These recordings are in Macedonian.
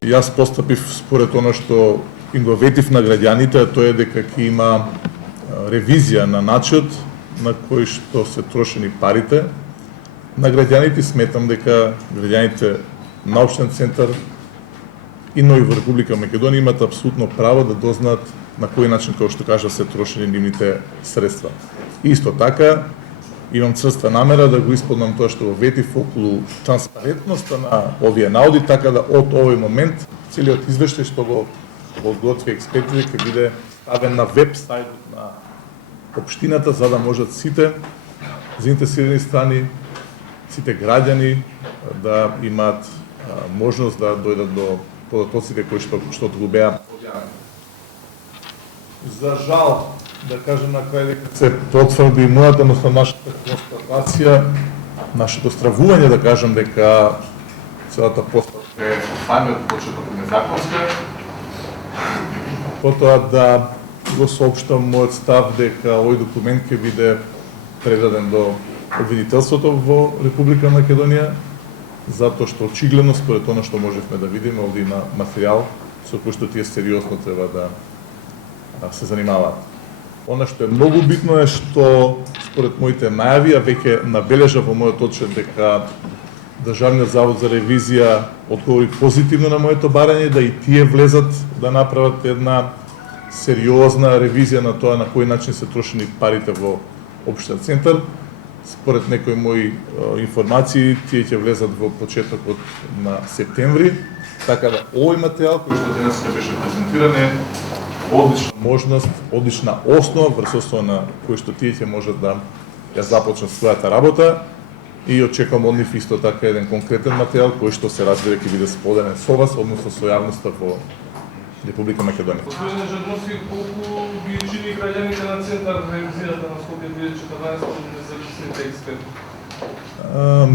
Јас постапив според оно што им го ветив на граѓаните, а тоа е дека ќе има ревизија на начинот на кој што се трошени парите на граѓаните. Сметам дека граѓаните на општинен центар и нови во Република Македонија имат апсолутно право да дознаат на кој начин, како што кажа, се трошени нивните средства. Исто така, имам црста намера да го исполнам тоа што го ветив околу транспарентноста на овие наоди, така да од овој момент целиот извештај што го подготви експертите ќе биде ставен на веб сајтот на општината, за да можат сите заинтересирани страни, сите граѓани да имаат можност да дојдат до податоците кои што го беа објавени. За жал, да кажем на крај дека се потврди мојата, односно нашата констатација, нашето стравување, да кажем дека целата постапка е сами од почетокот незаконска. Потоа да го соопштам мојот став дека овој документ ќе биде предаден до обвинителството во Република Македонија, затоа што очигледно според она што можевме да видиме, овде има материјал со кој што тие сериозно треба да се занимаваат. Она што е многу битно е што според моите најави, а веќе набележа во мојот отчет дека Државниот завод за ревизија одговори позитивно на моето барање да и тие влезат да направат една сериозна ревизија на тоа на кој начин се трошени парите во општинен центар. Според некои мои информации, тие ќе влезат во почетокот на септември, така да овој материјал кој што денес беше презентиран е одлична можност, одлична основа врз основа на кој што тие ќе можат да ја започнат својата работа, и очекувам од нив исто така еден конкретен материјал кој што се разбира ќе биде споделен со вас, односно со јавноста во Република Македонија. Господин Жадновски, колку ги чини граѓаните на центар ревизијата на Скопје 2014 од независните експерти?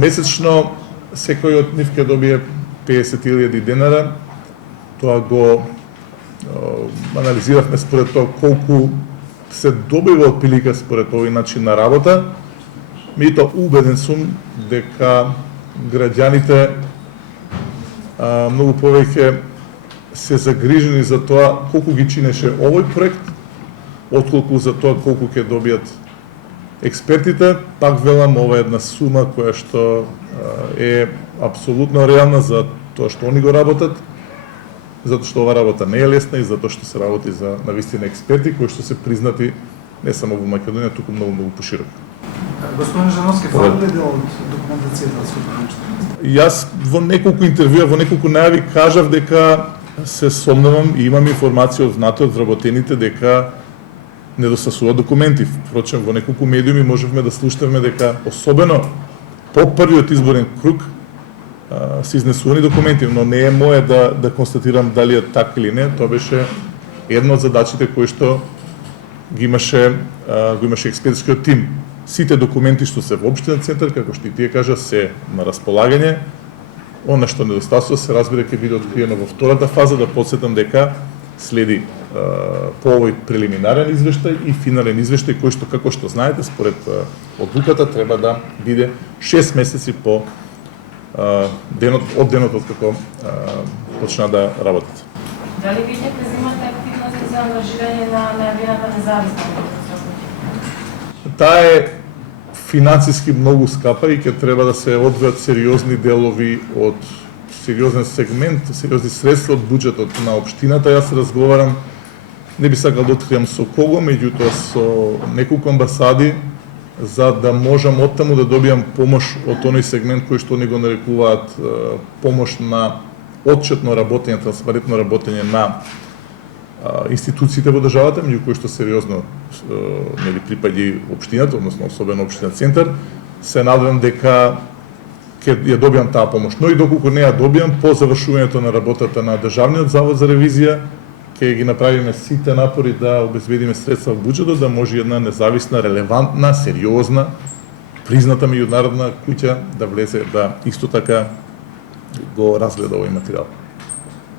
Месечно секој од нив ќе добие 50.000 денара. Тоа го анализиравме според тоа колку се добива од прилика според овој начин на работа. Меѓутоа убеден сум дека граѓаните многу повеќе се загрижени за тоа колку ги чинеше овој проект, отколку за тоа колку ќе добијат експертите. Пак велам, ова е една сума која што е апсолутно реална за тоа што они го работат, затоа што ова работа не е лесна и затоа што се работи за навистина експерти кои што се признати не само во Македонија, туку многу пошироко. Господин Жановски, фала ли дел од документацијата за Скопје? Јас во неколку интервјуа, во неколку најави кажав дека се сомневам и имам информација од внатре од вработените дека недостасуваат документи. Впрочем, во неколку медиуми можевме да слушнеме дека особено по првиот изборен круг се изнесувани документи, но не е моје да констатирам дали е така или не. Тоа беше една од задачите кои што го имаше експертскиот тим. Сите документи што се во општинен центар, како што и тие кажа, се на располагање. Она што недостасува се разбира ќе биде откриено во втората фаза. Да подсетам дека следи по овој прелиминарен извештај и финален извештај кој што, како што знаете, според одлуката треба да биде 6 месеци по денот од како почна да работат. Дали ви ќе презимате активности за ангажирање на најавената независна? Таа е финансиски многу скапа и ќе треба да се одвојат сериозни делови од сериозен сегмент, сериозни средства од буџетот на општината. Јас разговарам, не би сакал да откриам со кого, меѓутоа со неколку амбасади, за да можам оттаму да добијам помош од оној сегмент кој што они го нарекуваат помош на отчетно работење, транспарентно работење на институциите во државата, меѓу кои што сериозно припаѓа општината, односно особено општина центар. Се надевам дека ќе ја добијам таа помош. Но и доколку не ја добијам, по завршувањето на работата на Државниот завод за ревизија, ќе ги направиме сите напори да обезбедиме средства во буџетот, да може една независна, релевантна, сериозна, призната меѓународна куќа да влезе да исто така го разгледа овој материјал.